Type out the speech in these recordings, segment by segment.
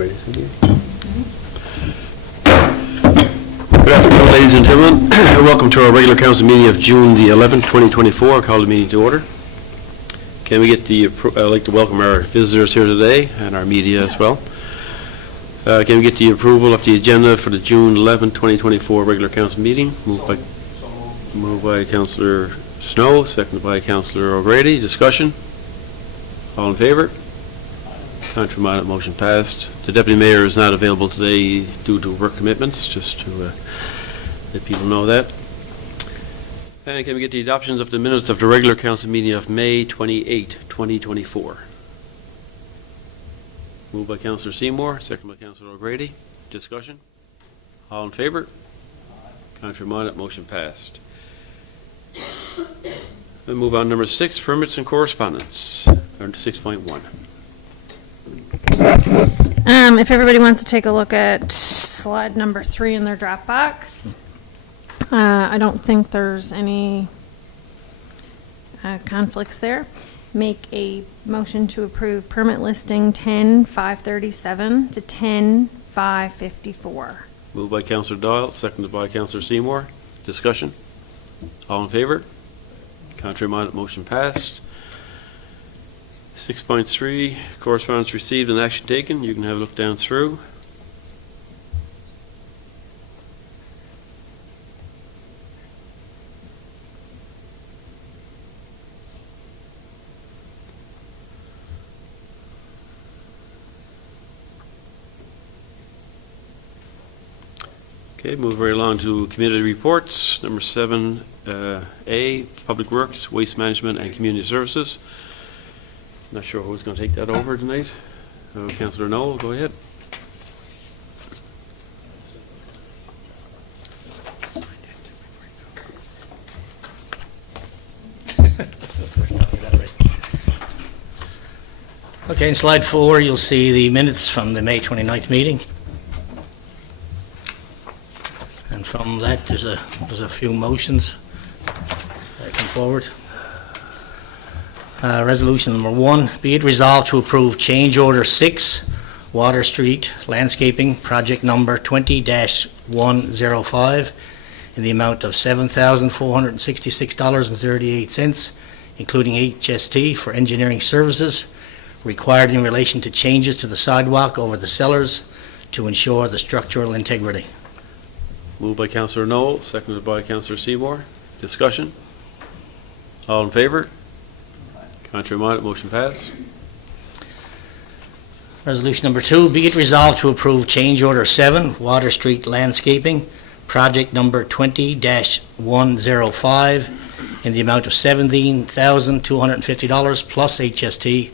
Ready, Cynthia? Good afternoon, ladies and gentlemen. Welcome to our regular council meeting of June the 11th, 2024. I call the meeting to order. Can we get I'd like to welcome our visitors here today and our media as well. Can we get the approval of the agenda for the June 11th, 2024 regular council meeting? Moved by Councillor Snow, seconded by Councillor O'Grady. Discussion? All in favor? Contrary-minded, motion passed. The Deputy Mayor is not available today due to work commitments, just to let people know that. And can we get the adoptions of the minutes of the regular council meeting of May 28, 2024? Moved by Councillor Seymour, second by Councillor O'Grady. Discussion? All in favor? Contrary-minded, motion passed. We'll move on to number 6, permits and correspondence, or 6.1. If everybody wants to take a look at slide number 3 in their Dropbox, I don't think there's any conflicts there. Make a motion to approve permit listing 10-537 to 10-554. Moved by Councillor Doyle, seconded by Councillor Seymour. Discussion? All in favor? Contrary-minded, motion passed. 6.3, correspondence received and action taken. You can have a look down through. Okay, move right along to community reports. Number 7A, Public Works, Waste Management, and Community Services. Not sure who's going to take that over tonight. Councillor Noel, go ahead. Okay, in slide 4, you'll see the minutes from the May 29th meeting. And from that, there's a few motions that come forward. Resolution number 1, be it resolved to approve change order 6, Water Street Landscaping, project number 20-105, in the amount of $7,466.38, including HST for engineering services required in relation to changes to the sidewalk over the cellars to ensure the structural integrity. Moved by Councillor Noel, seconded by Councillor Seymour. Discussion? All in favor? Contrary-minded, motion passed. Resolution number 2, be it resolved to approve change order 7, Water Street Landscaping, project number 20-105, in the amount of $17,250 plus HST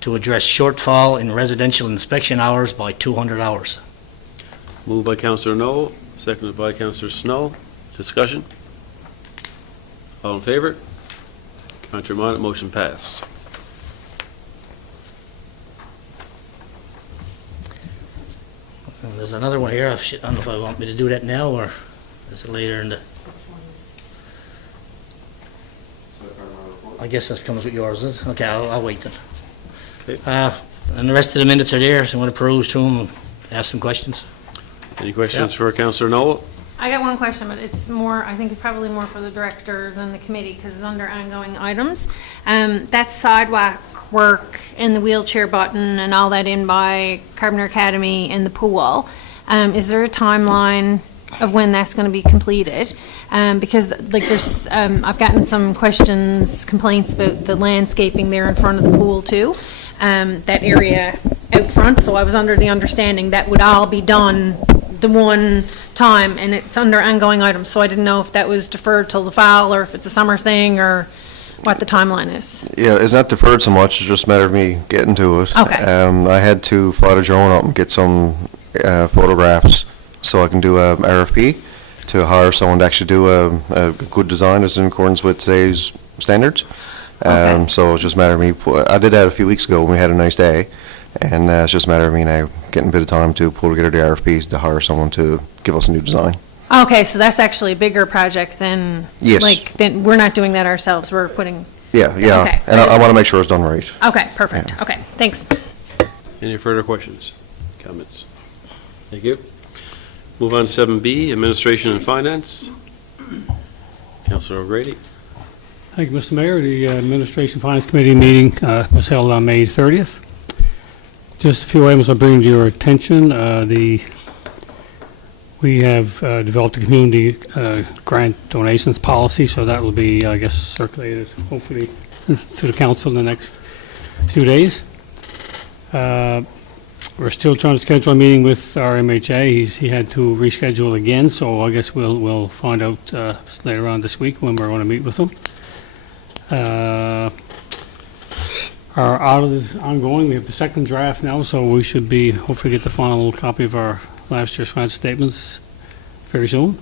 to address shortfall in residential inspection hours by 200 hours. Moved by Councillor Noel, seconded by Councillor Snow. Discussion? All in favor? Contrary-minded, motion passed. And there's another one here. I don't know if I want me to do that now or is it later in the... I guess that comes with yours, is it? Okay, I'll wait then. Okay. And the rest of the minutes are there, so I want to peruse to them and ask some questions. Any questions for Councillor Noel? I got one question, but it's more, I think it's probably more for the director than the committee because it's under ongoing items. That sidewalk work and the wheelchair button and all that in by Carbonear Academy and the pool, is there a timeline of when that's going to be completed? Because like there's, I've gotten some complaints about the landscaping there in front of the pool too, that area out front. So I was under the understanding that would all be done the one time, and it's under ongoing items, so I didn't know if that was deferred till the fall or if it's a summer thing or what the timeline is. Yeah, it's not deferred so much, it's just a matter of me getting to it. Okay. I had to fly the drone up and get some photographs so I can do a RFP to hire someone to actually do a good design that's in accordance with today's standards. Okay. So it's just a matter of me, I did that a few weeks ago when we had a nice day. And it's just a matter of me now getting a bit of time to pull together the RFP to hire someone to give us a new design. Okay, so that's actually a bigger project than, Yes. like, then we're not doing that ourselves, we're putting, Yeah, Okay. and I want to make sure it's done right. okay, perfect, okay, thanks. Any further questions? Comments? Thank you. Move on to 7B, Administration and Finance. Councilor O'Grady. Thank you, Mr. Mayor. The Administration Finance Committee meeting was held on May 30th. Just a few items I'll bring to your attention. We have developed a community grant donations policy, so that will be, I guess, circulated hopefully to the council in the next few days. We're still trying to schedule a meeting with our MHA. He had to reschedule again, so I guess we'll find out later on this week when we're going to meet with him. Our audit is ongoing. We have the second draft now, so we should be hopefully get the final copy of our last year's financial statements very soon.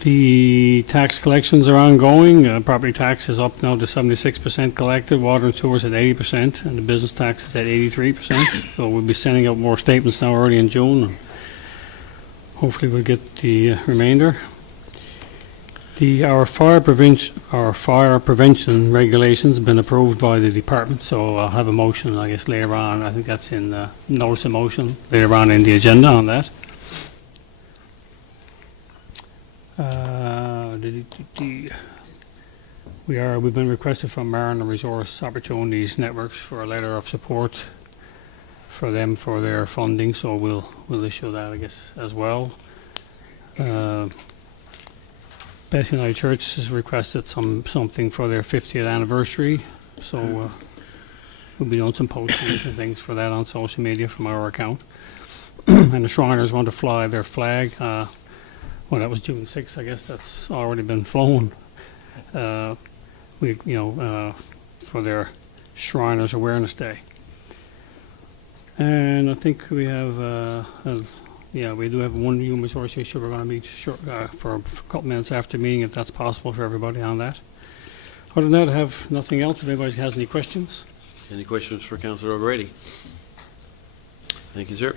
The tax collections are ongoing. Property tax is up now to 76% collected, water and sewer is at 80%, and the business tax is at 83%. So we'll be sending out more statements now early in June. And hopefully we'll get the remainder. Our fire prevention regulations have been approved by the department, so I'll have a motion, I guess, later on. I think that's in the notice of motion later on in the agenda on that. We've been requested from Marine Resource Opportunities Networks for a letter of support for them for their funding, so we'll issue that, I guess, as well. Beth United Church has requested something for their 50th anniversary, so we'll be doing some postings and things for that on social media from our account. And the Shriners want to fly their flag. Well, that was June 6th. I guess that's already been flown. For their Shriners Awareness Day. And I think we have, we do have one human resource issue we're going to meet for a couple minutes after the meeting, if that's possible for everybody on that. Other than that, I have nothing else. If anybody has any questions. Any questions for Councilor O'Grady? Thank you, sir.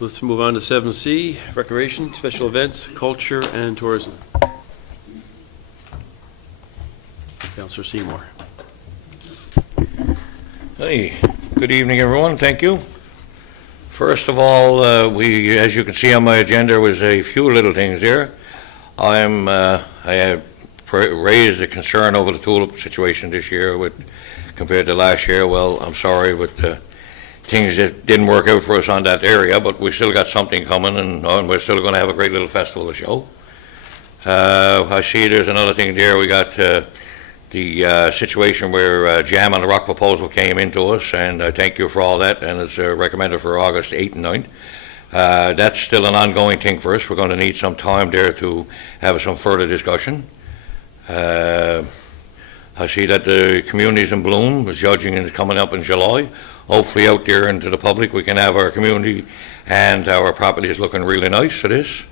Let's move on to 7C, Recreation, Special Events, Culture, and Tourism. Councilor Seymour. Hey, good evening, everyone. Thank you. First of all, as you can see on my agenda, was a few little things here. I have raised a concern over the tulip situation this year compared to last year. Well, I'm sorry with the things that didn't work out for us on that area, but we still got something coming, and we're still going to have a great little festival show. I see there's another thing there. We got the situation where Jam on the Rock proposal came into us, and I thank you for all that, and it's recommended for August 8th and 9th. That's still an ongoing thing for us. We're going to need some time there to have some further discussion. I see that the Communities in Bloom is judging and is coming up in July. Hopefully out there into the public we can have our community and our properties looking really nice for this.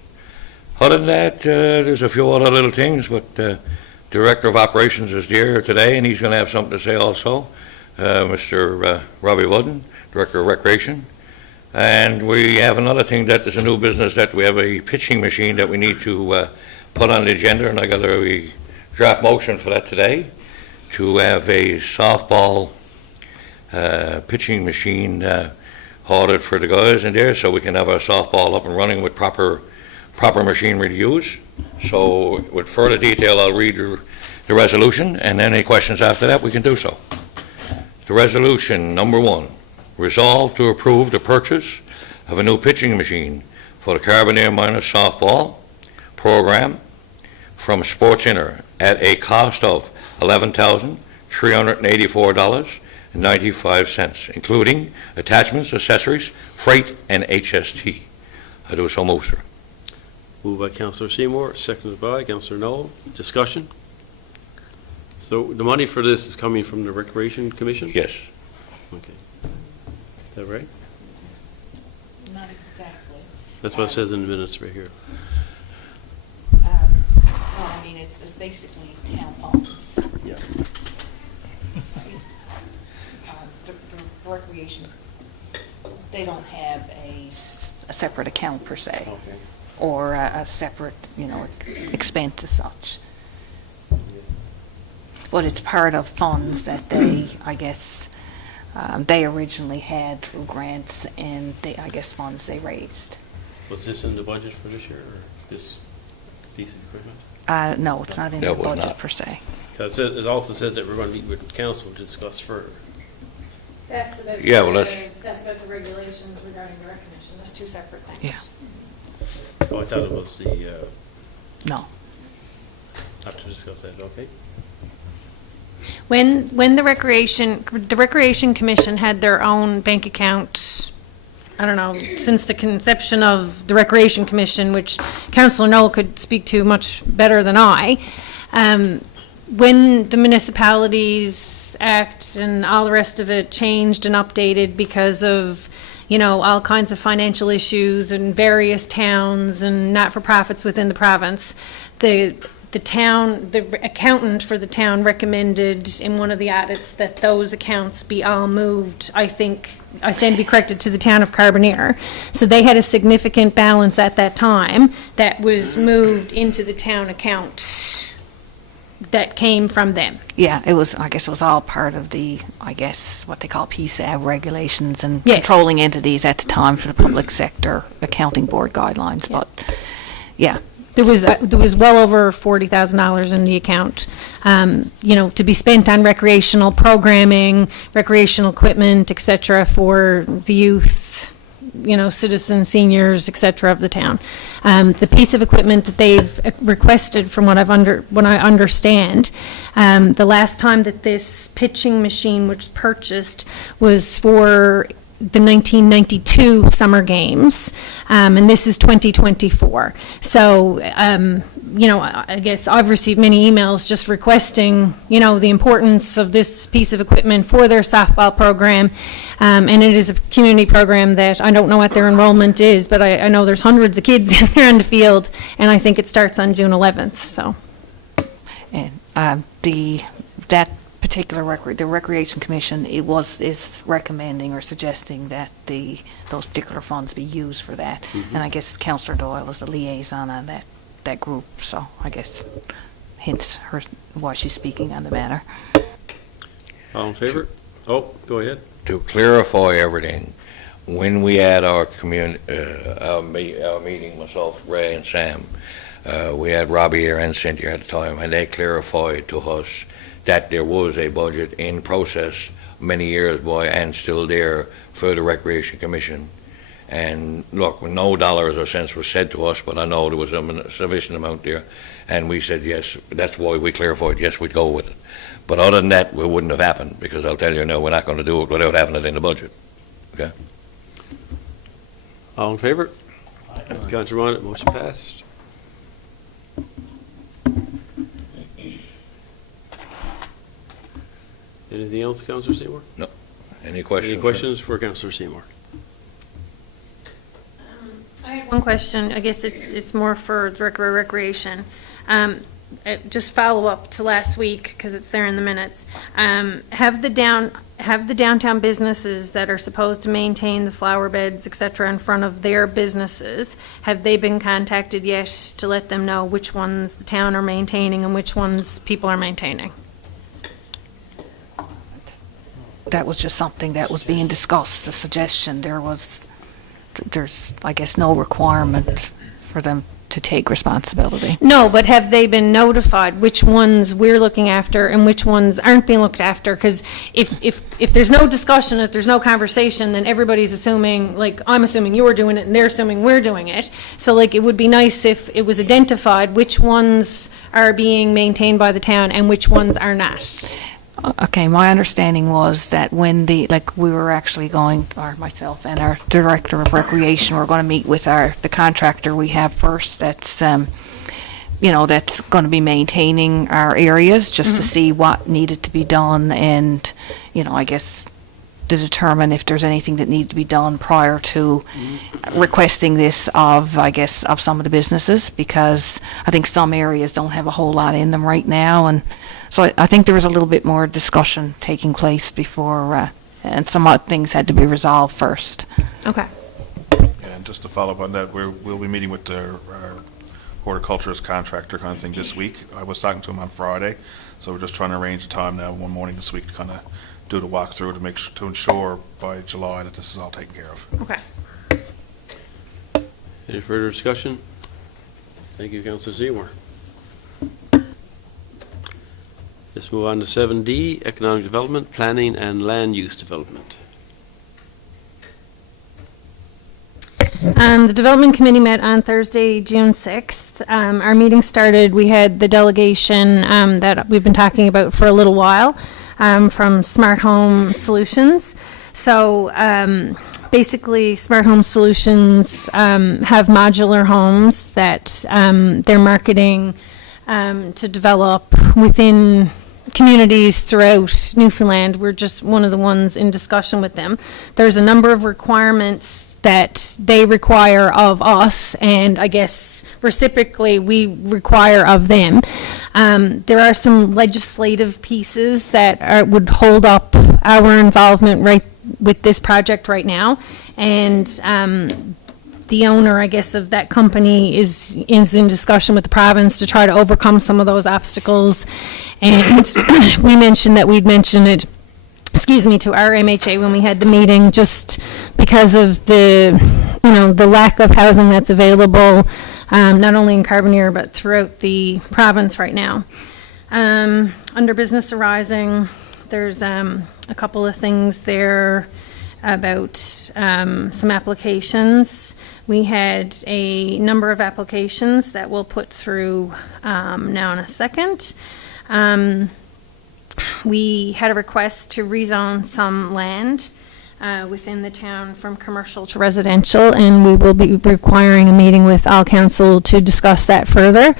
Other than that, there's a few other little things, but Director of Operations is there today, and he's going to have something to say also. Mr. Robbie Wooden, Director of Recreation. And we have another thing that is a new business, that we have a pitching machine that we need to put on the agenda, and I got a draft motion for that today, to have a softball pitching machine ordered for the guys in there, so we can have our softball up and running with proper machinery to use. So with further detail, I'll read the resolution, and any questions after that, we can do so. The resolution, number 1, resolve to approve the purchase of a new pitching machine for the Carbonear minor softball program from Sports Inner at a cost of $11,384.95, including attachments, accessories, freight, and HST. I do so move, sir. Moved by Councilor Seymour, seconded by Councilor Noel. Discussion? So the money for this is coming from the Recreation Commission? Yes. Okay. Is that right? Not exactly. That's what it says in the minutes right here. Well, I mean, it's basically town funds. Yeah. The recreation, they don't have a separate account per se, Okay. or a separate, expense as such. But it's part of funds that they, I guess, they originally had through grants and I guess funds they raised. Was this in the budget for this year, or this piece of equipment? No, it's not in the That was budget not. per se. Because it also says that we're going to meet with council to discuss further. That's about, Yeah, well, that's- that's about the regulations regarding the recognition. That's two separate things. Yeah. Oh, I thought it was the, No. not to discuss that, okay? When the Recreation Commission had their own bank account, I don't know, since the conception of the Recreation Commission, which Councillor Knoll could speak to much better than I, when the Municipalities Act and all the rest of it changed and updated because of, all kinds of financial issues in various towns and not-for-profits within the province, the accountant for the town recommended in one of the audits that those accounts be all moved, I think, I stand to be corrected, to the town of Carbonear. So they had a significant balance at that time that was moved into the town account that came from them. Yeah, I guess it was all part of the, what they call PSAB regulations and Yes. controlling entities at the time for the public sector accounting board guidelines, but, yeah. There was well over $40,000 in the account, to be spent on recreational programming, recreational equipment, et cetera, for the youth, citizens, seniors, et cetera, of the town. The piece of equipment that they've requested, from what I understand, the last time that this pitching machine was purchased was for the 1992 Summer Games, and this is 2024. So, I guess I've received many emails just requesting, the importance of this piece of equipment for their softball program, and it is a community program that I don't know what their enrollment is, but I know there's hundreds of kids in there on the field, and I think it starts on June 11th, so. And that particular the Recreation Commission, is recommending or suggesting that those particular funds be used for that. And I guess Councillor Doyle is the liaison on that group, so I guess hence why she's speaking on the matter. All in favor? Oh, go ahead. To clarify everything, when we had our meeting, myself, Ray, and Sam, we had Robbie here and Cynthia at the time, and they clarified to us that there was a budget in process many years by and still there for the Recreation Commission. And look, no dollars or cents was said to us, but I know there was a sufficient amount there, and we said yes. That's why we clarified, yes, we'd go with it. But other than that, it wouldn't have happened, because I'll tell you now, we're not going to do it without having it in the budget. Okay? All in favor? Councillor Ronick, motion passed. Anything else, Councillor Seymour? Any questions? Any questions for Councillor Seymour? I have one question. I guess it's more for Director of Recreation. Just follow up to last week, because it's there in the minutes. Have the downtown businesses that are supposed to maintain the flower beds, et cetera, in front of their businesses, have they been contacted yet to let them know which ones the town are maintaining and which ones people are maintaining? That was just something that was being discussed, a suggestion. There's, I guess, no requirement for them to take responsibility. No, but have they been notified which ones we're looking after and which ones aren't being looked after? Because if there's no discussion, if there's no conversation, then everybody's assuming, like, I'm assuming you're doing it and they're assuming we're doing it. So, like, it would be nice if it was identified which ones are being maintained by the town and which ones are not. Okay, my understanding was that when we were actually going, or myself and our Director of Recreation were going to meet with the contractor we have first, that's, that's going to be maintaining our areas, just to see what needed to be done and, I guess, to determine if there's anything that needs to be done prior to requesting this of some of the businesses, because I think some areas don't have a whole lot in them right now, and so I think there was a little bit more discussion taking place before, and some other things had to be resolved first. Okay. And just to follow up on that, we'll be meeting with our horticulturist contractor kind of thing this week. I was talking to him on Friday, So we're just trying to arrange a time now, one morning this week, to kind of do the walkthrough to ensure by July that this is all taken care of. Okay. Any further discussion? Thank you, Councillor Seymour. Let's move on to 7D, Economic Development, Planning and Land Use Development. The Development Committee met on Thursday, June 6th. Our meeting started, we had the delegation that we've been talking about for a little while from Smart Home Solutions. So basically, Smart Home Solutions have modular homes that they're marketing to develop within communities throughout Newfoundland. We're just one of the ones in discussion with them. There's a number of requirements that they require of us, and I guess reciprocally we require of them. There are some legislative pieces that would hold up our involvement right with this project right now, and the owner, I guess, of that company is in discussion with the province to try to overcome some of those obstacles. And we mentioned that we'd mention it, to our MHA when we had the meeting, just because of the lack of housing that's available, not only in Carbonear, but throughout the province right now. Under business arising, there's a couple of things there about some applications. We had a number of applications that we'll put through now in a second. We had a request to rezone some land within the town from commercial to residential, and we will be requiring a meeting with all council to discuss that further.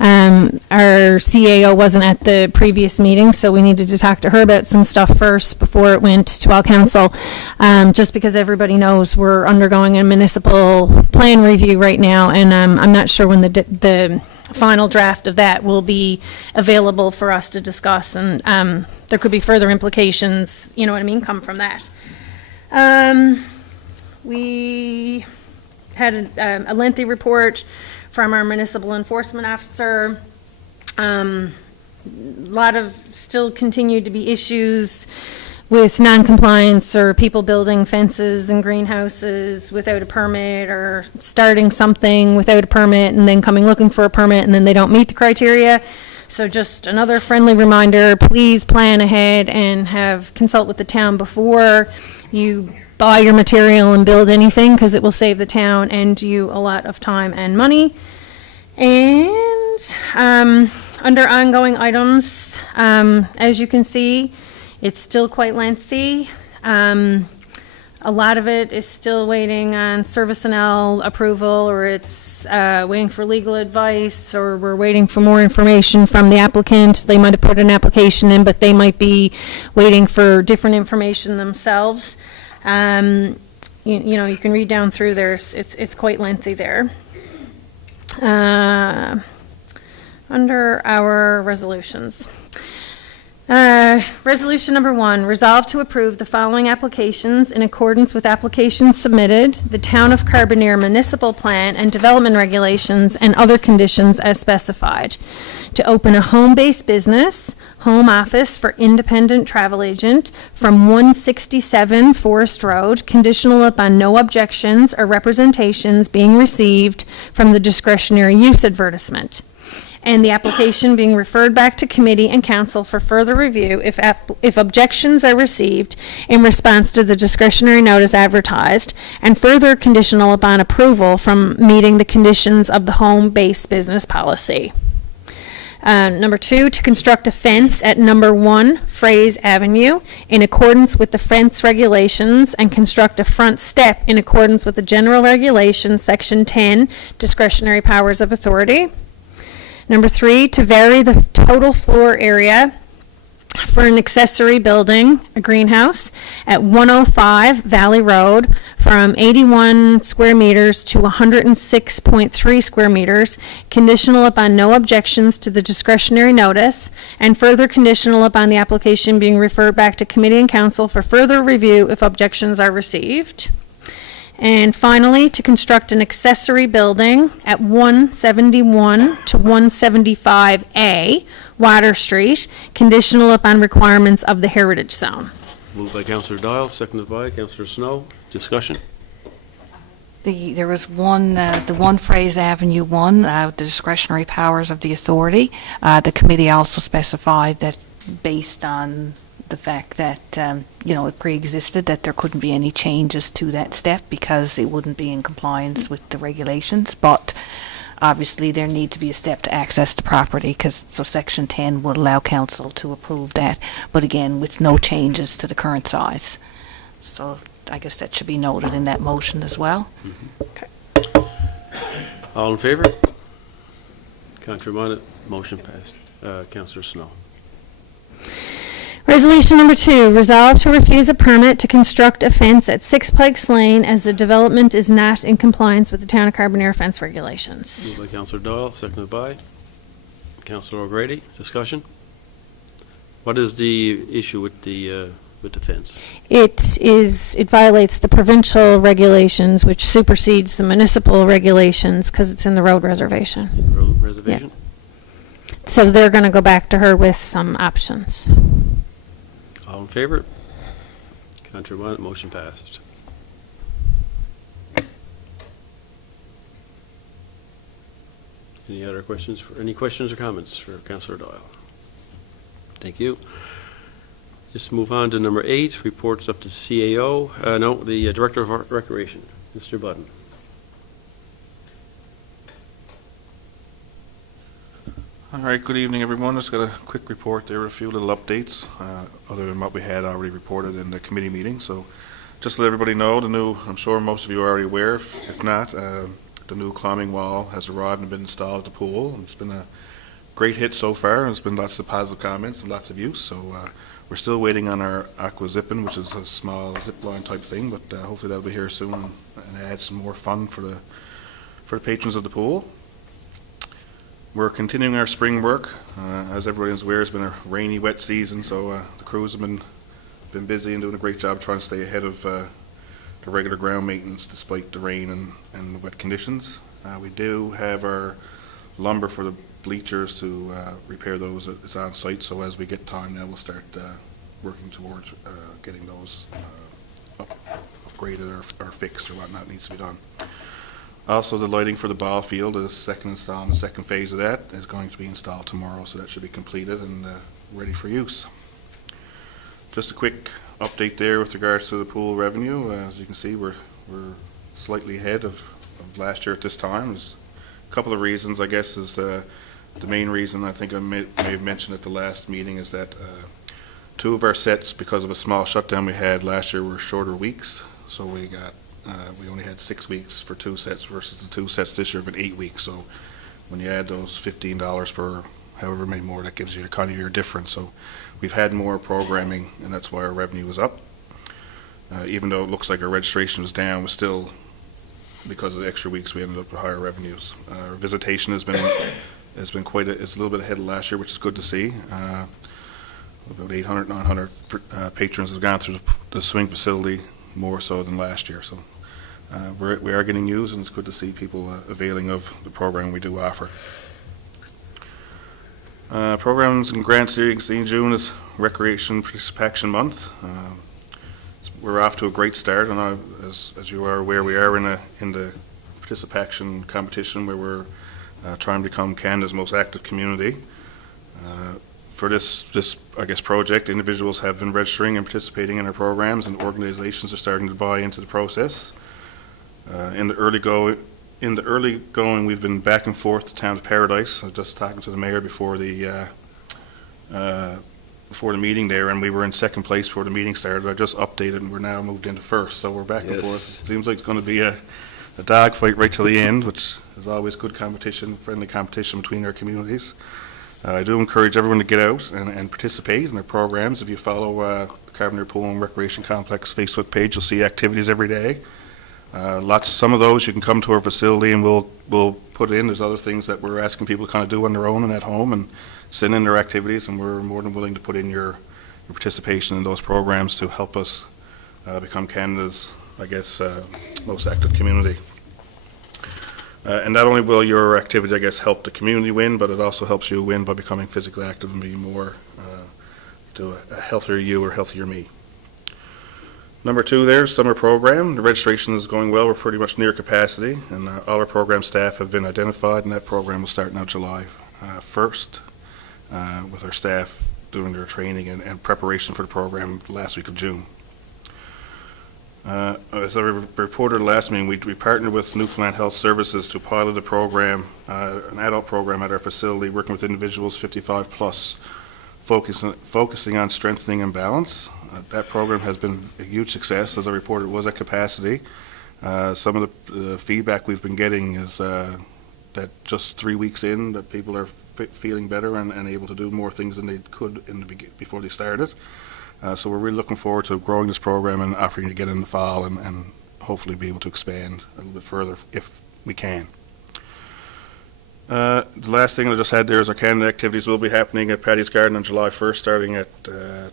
Our CAO wasn't at the previous meeting, so we needed to talk to her about some stuff first before it went to all council, just because everybody knows we're undergoing a municipal plan review right now, and I'm not sure when the final draft of that will be available for us to discuss, and there could be further implications, come from that. We had a lengthy report from our municipal enforcement officer. A lot of still continued to be issues with non-compliance or people building fences and greenhouses without a permit, or starting something without a permit and then coming looking for a permit and then they don't meet the criteria. So just another friendly reminder, please plan ahead and consult with the town before you buy your material and build anything, because it will save the town and you a lot of time and money. And under ongoing items, as you can see, it's still quite lengthy. A lot of it is still waiting on Service and L approval, or it's waiting for legal advice, or we're waiting for more information from the applicant. They might have put an application in, but they might be waiting for different information themselves. You can read down through there. It's quite lengthy there. Under our resolutions. Resolution number 1, resolve to approve the following applications in accordance with applications submitted, the Town of Carbonear Municipal Plan and Development Regulations, and other conditions as specified. To open a home-based business, home office for independent travel agent from 167 Forest Road, conditional upon no objections or representations being received from the discretionary use advertisement, and the application being referred back to committee and council for further review if objections are received in response to the discretionary notice advertised, and further conditional upon approval from meeting the conditions of the home-based business policy. Number 2, to construct a fence at number 1 Fraser Avenue in accordance with the fence regulations, and construct a front step in accordance with the general regulations, section 10, discretionary powers of authority. Number 3, to vary the total floor area for an accessory building, a greenhouse, at 105 Valley Road from 81 square meters to 106.3 square meters, conditional upon no objections to the discretionary notice, and further conditional upon the application being referred back to committee and council for further review if objections are received. And finally, to construct an accessory building at 171 to 175A Water Street, conditional upon requirements of the Heritage Zone. Moved by Councillor Dial, seconded by Councillor Snow. Discussion? There was one, the one phrase Avenue 1, the discretionary powers of the authority. The committee also specified that based on the fact that, it pre-existed, that there couldn't be any changes to that step because it wouldn't be in compliance with the regulations. But obviously, there need to be a step to access the property, so Section 10 would allow council to approve that, but again, with no changes to the current size. So I guess that should be noted in that motion as well. All in favor? Contrary minded, motion passed. Councillor Snow. Resolution number 2, resolve to refuse a permit to construct a fence at 6 Pikes Lane as the development is not in compliance with the Town of Carbonear fence regulations. Moved by Councillor Doyle, seconded by Councillor O'Grady. Discussion? What is the issue with the fence? It violates the provincial regulations, which supersedes the municipal regulations because it's in the road reservation. Road reservation? So they're going to go back to her with some options. All in favor? Contrary minded, motion passed. Any other questions? Any questions or comments for Councillor Doyle? Thank you. Just move on to number 8, reports up to CAO. The Director of Recreation, Mr. Budden. All right, good evening, everyone. Just got a quick report there, a few little updates, other than what we had already reported in the committee meeting. So just to let everybody know, I'm sure most of you are already aware, if not, the new climbing wall has arrived and been installed at the pool. It's been a great hit so far, and there's been lots of positive comments and lots of use. So we're still waiting on our aqua zipping, which is a small zip line type thing, but hopefully that'll be here soon and add some more fun for the patrons of the pool. We're continuing our spring work. As everybody is aware, it's been a rainy, wet season, so the crews have been busy and doing a great job trying to stay ahead of the regular ground maintenance despite the rain and wet conditions. We do have our lumber for the bleachers to repair those. It's on site, so as we get time now, we'll start working towards getting those upgraded or fixed or whatnot needs to be done. Also, the lighting for the ball field, the second phase of that is going to be installed tomorrow, so that should be completed and ready for use. Just a quick update there with regards to the pool revenue. As you can see, we're slightly ahead of last year at this time. There's a couple of reasons, I guess, is the main reason I think I may have mentioned at the last meeting is that 2 of our sets, because of a small shutdown we had last year, were shorter weeks, so we only had 6 weeks for 2 sets versus the 2 sets this year have been 8 weeks. So when you add those $15 per however many more, that gives you kind of your difference. So we've had more programming, and that's why our revenue was up. Even though it looks like our registration was down, we're still, because of the extra weeks, we ended up with higher revenues. Our visitation has been it's a little bit ahead of last year, which is good to see. About 800, 900 patrons have gone through the swing facility more so than last year. So we are getting used, and it's good to see people availing of the program we do offer. Programs and grants here, you can see in June is Recreation Participation Month. We're off to a great start, and as you are aware, we are in the participation competition where we're trying to become Canada's most active community. For this I guess project, individuals have been registering and participating in our programs, and organizations are starting to buy into the process. In the early going, we've been back and forth to Town of Paradise. I was just talking to the mayor before the meeting there, and we were in second place before the meeting started. I just updated, and we're now moved into first, so we're back and forth. Seems like it's going to be a dogfight right till the end, which is always good competition, friendly competition between our communities. I do encourage everyone to get out and participate in our programs. If you follow the Carbonear Pool and Recreation Complex Facebook page, you'll see activities every day. Some of those you can come to our facility and we'll put in. There's other things that we're asking people to kind of do on their own and at home and send in their activities, and we're more than willing to put in your participation in those programs to help us become Canada's most active community. And not only will your activity, help the community win, but it also helps you win by becoming physically active and being more to a healthier you or healthier me. Number 2 there, summer program. The registration is going well. We're pretty much near capacity, and all our program staff have been identified, and that program will start now July 1st with our staff doing their training and preparation for the program last week of June. As I reported last meeting, we partnered with Newfoundland Health Services to pilot a program, an adult program at our facility, working with individuals 55 plus, focusing on strengthening and balance. That program has been a huge success. As I reported, it was at capacity. Some of the feedback we've been getting is that just 3 weeks in, that people are feeling better and able to do more things than they could before they started. So we're really looking forward to growing this program and offering to get in the fall and hopefully be able to expand a little bit further if we can. The last thing I just had there is our Canada activities will be happening at Paddy's Garden on July 1st, starting at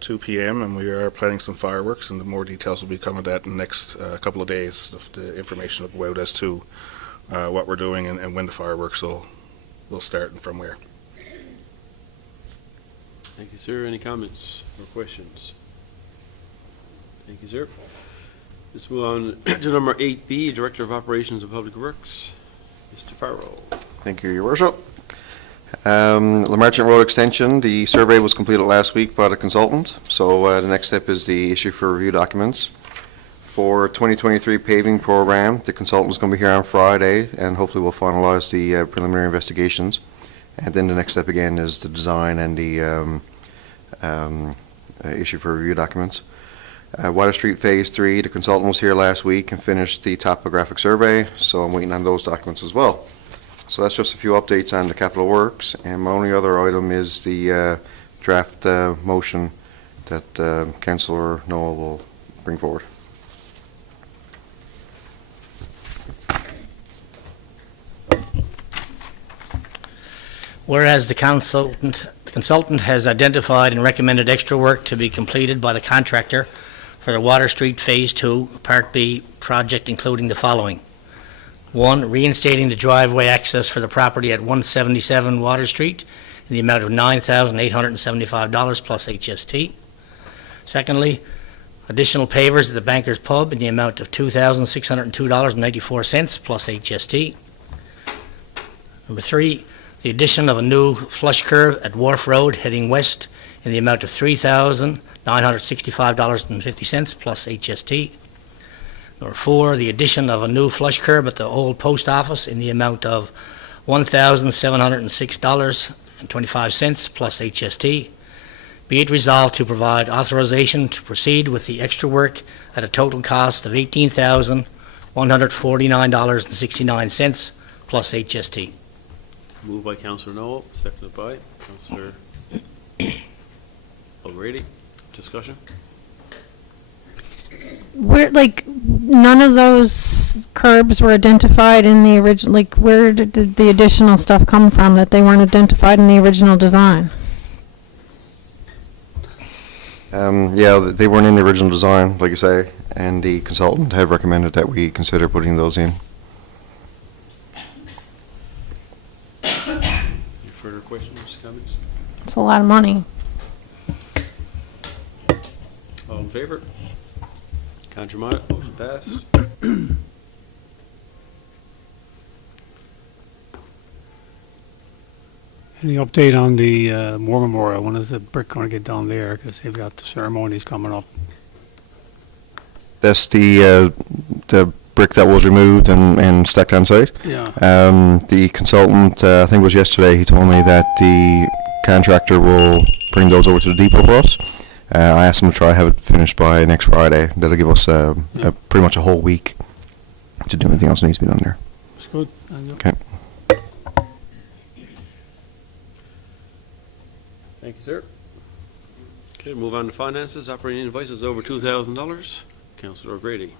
2 p.m. and we are planning some fireworks, and the more details will be coming to that in the next couple of days. The information will go out as to what we're doing and when the fireworks will start and from where. Thank you, sir. Any comments or questions? Thank you, sir. Let's move on to number 8B, Director of Operations of Public Works, Mr. Farrell. Thank you, Your Worship. The Merchant Road Extension, the survey was completed last week by the consultant, so the next step is the issue for review documents. For 2023 paving program, the consultant is going to be here on Friday, and hopefully we'll finalize the preliminary investigations. And then the next step again is the design and the issue for review documents. Water Street Phase 3, the consultant was here last week and finished the topographic survey, so I'm waiting on those documents as well. So that's just a few updates on the capital works, and my only other item is the draft motion that Councillor Noel will bring forward. Whereas the consultant has identified and recommended extra work to be completed by the contractor for the Water Street Phase 2 Part B project, including the following. 1, reinstating the driveway access for the property at 177 Water Street in the amount of $9,875 plus HST. Secondly, additional pavers at the Bankers Pub in the amount of $2,602.94 plus HST. Number 3, the addition of a new flush curb at Wharf Road heading west in the amount of $3,965.50 plus HST. Number 4, the addition of a new flush curb at the old post office in the amount of $1,706.25 plus HST. Be it resolved to provide authorization to proceed with the extra work at a total cost of $18,149.69 plus HST. Moved by Councillor Noel, seconded by Councillor O'Grady. Discussion? None of those curbs were identified in the original, where did the additional stuff come from that they weren't identified in the original design? Yeah, they weren't in the original design, like you say, and the consultant had recommended that we consider putting those in. Any further questions, comments? It's a lot of money. All in favor? Contrary minded, motion passed. Any update on the War Memorial? When is the brick going to get down there? Because they've got the ceremonies coming up. That's the brick that was removed and stacked on site. Yeah. The consultant, I think it was yesterday, he told me that the contractor will bring those over to the depot for us. I asked him to try to have it finished by next Friday. That'll give us pretty much a whole week to do anything else that needs to be done there. That's good. Okay. Thank you, sir. Okay, move on to finances. Operating invoices over $2,000. Councillor O'Grady.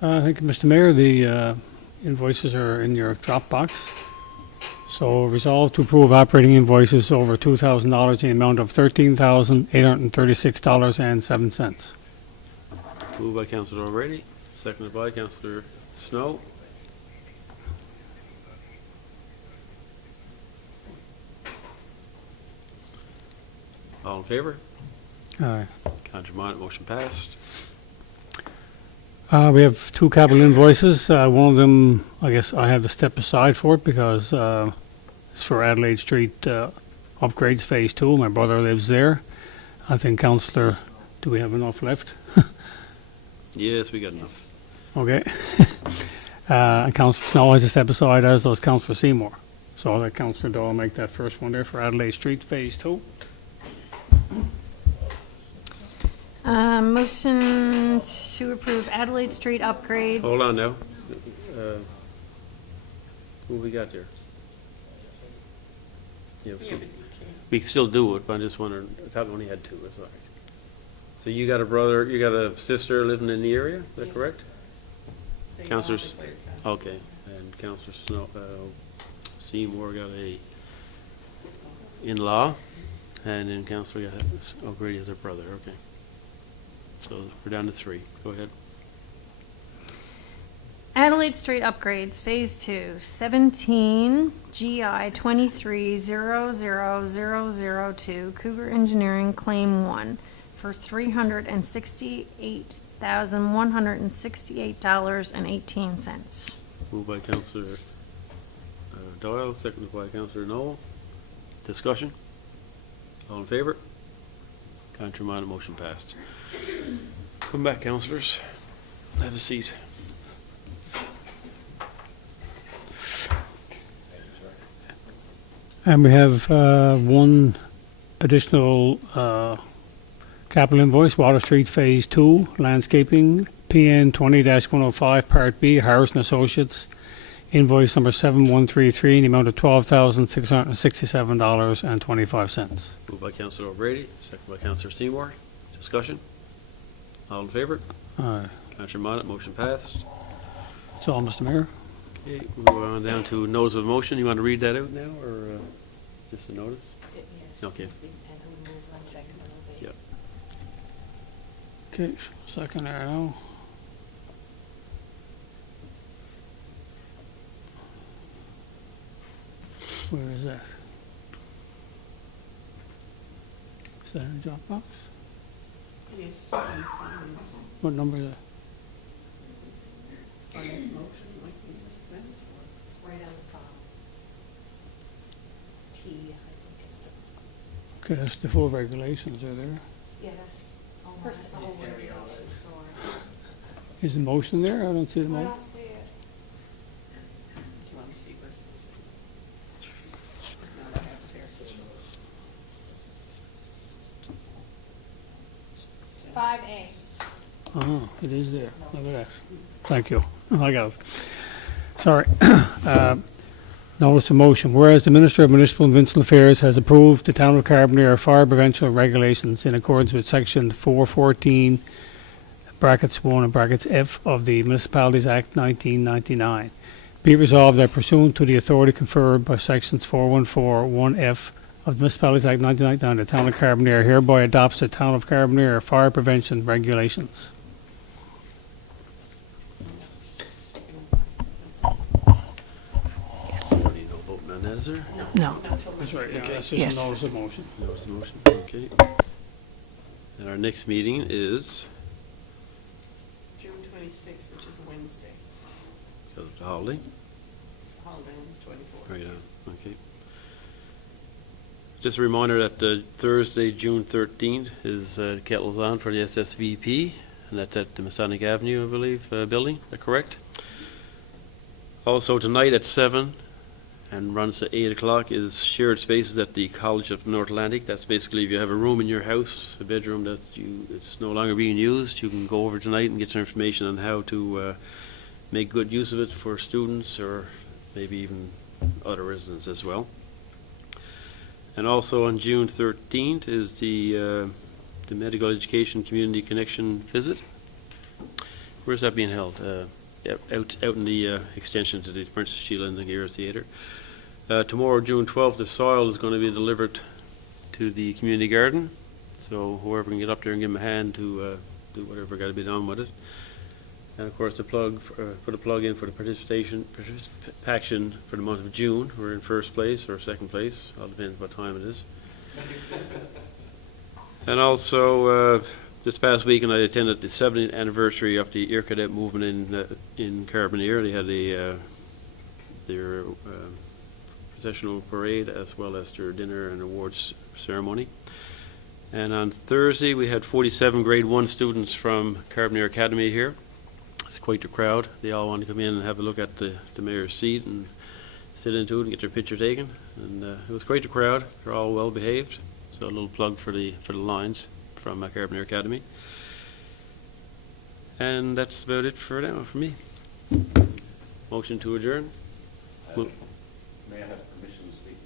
Thank you, Mr. Mayor. The invoices are in your Dropbox. So resolved to approve operating invoices over $2,000 in the amount of $13,836.07. Moved by Councillor O'Grady, seconded by Councillor Snow. All in favor? Aye. Counter Minot, motion passed. We have two capital invoices. One of them, I guess I have to step aside for it because it's for Adelaide Street upgrades Phase 2. My brother lives there. I think, Councillor, do we have enough left? Yes, we got enough. Okay. And Councillor Snow has to step aside, as does Councillor Seymour. So I'll let Councillor Doyle make that first one there for Adelaide Street Phase 2. Motion to approve Adelaide Street upgrades. Hold on now. Who we got there? Yeah, we can still do it, but I'm just wondering, I thought we only had two, that's all right. So you got a brother, you got a sister living in the area, is that correct? Councillors, okay, and Councillor Snow, Seymour got a in-law, and then Councillor O'Grady has a brother, okay. So we're down to three, go ahead. Adelaide Street upgrades, Phase 2, 17 GI 23-00002, Cougar Engineering, Claim 1, for $368,168.18. Moved by Councillor Doyle, seconded by Councillor Noel. Discussion? All in favor? Contrary minded, motion passed. Come back, councillors. Have a seat. And we have one additional capital invoice, Water Street Phase 2, landscaping, PN 20-105, Part B, Harrison Associates, invoice number 7133, in the amount of $12,667.25. Moved by Councillor O'Grady, seconded by Councillor Seymour. Discussion? All in favor? Aye. Contrary minded, motion passed. That's all, Mr. Mayor. Okay, we'll go on down to notice of motion. You want to read that out now, or just a notice? Yes. Okay. And we move 1 second. Yep. Okay, second there now. Where is that? Is that in the Dropbox? Yes. What number is that? On this motion, like we just went for. Right on the top. T, I think it's. Okay, that's the full regulations are there. Yeah, that's. That's the whole regulation, sorry. Is the motion there? I don't see the I motion. don't see it. Do you want to see what's no, I have it here. 5A. Oh, it is there. Look at that. Thank you. I got it. Sorry. Notice of motion. Whereas the Minister of Municipal and Provincial Affairs has approved the Town of Carbonear fire prevention regulations in accordance with Section 414, brackets 1 and brackets F of the Municipalities Act 1999. Be resolved that pursuant to the authority conferred by Sections 414, 1F of the Municipalities Act 1999, the Town of Carbonear hereby adopts the Town of Carbonear fire prevention regulations. Need no voting on that, is there? No. That's right, yeah, that's just Yes. a notice of motion. Notice of motion, okay. And our next meeting is, June 26th, which is a Wednesday, because of the holiday, holiday on the 24th. right on, okay. Just a reminder that Thursday, June 13th is Kettle's On for the SSVP, and that's at the Masonic Avenue, I believe, building, is that correct? Also tonight at 7 and runs to 8 o'clock is shared spaces at the College of North Atlantic. That's basically if you have a room in your house, a bedroom that it's no longer being used, you can go over tonight and get some information on how to make good use of it for students or maybe even other residents as well. And also on June 13th is the Medical Education Community Connection visit. Where's that being held? Out in the extension to the Princess Sheila and the Gear Theatre. Tomorrow, June 12th, the soil is going to be delivered to the community garden. So whoever can get up there and give them a hand to do whatever got to be done with it. And of course, the plug, put a plug in for the participation for the month of June. We're in first place or second place, all depends what time it is. And also, this past weekend I attended the 70th anniversary of the Air Cadet movement in Carbonear. They had their processional parade as well as their dinner and awards ceremony. And on Thursday, we had 47 grade 1 students from Carbonear Academy here. It's quite the crowd. They all want to come in and have a look at the mayor's seat and sit into it and get their picture taken. And it was quite the crowd. They're all well behaved. So a little plug for the lines from Carbonear Academy. And that's about it for now for me. Motion to adjourn. May I have permission to speak?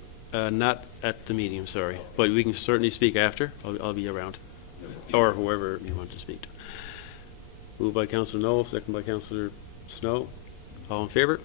Not at the meeting, I'm sorry, but we can certainly speak after. I'll be around, or whoever you want to speak to. Moved by Councillor Knoll, second by Councillor Snow. All in favor?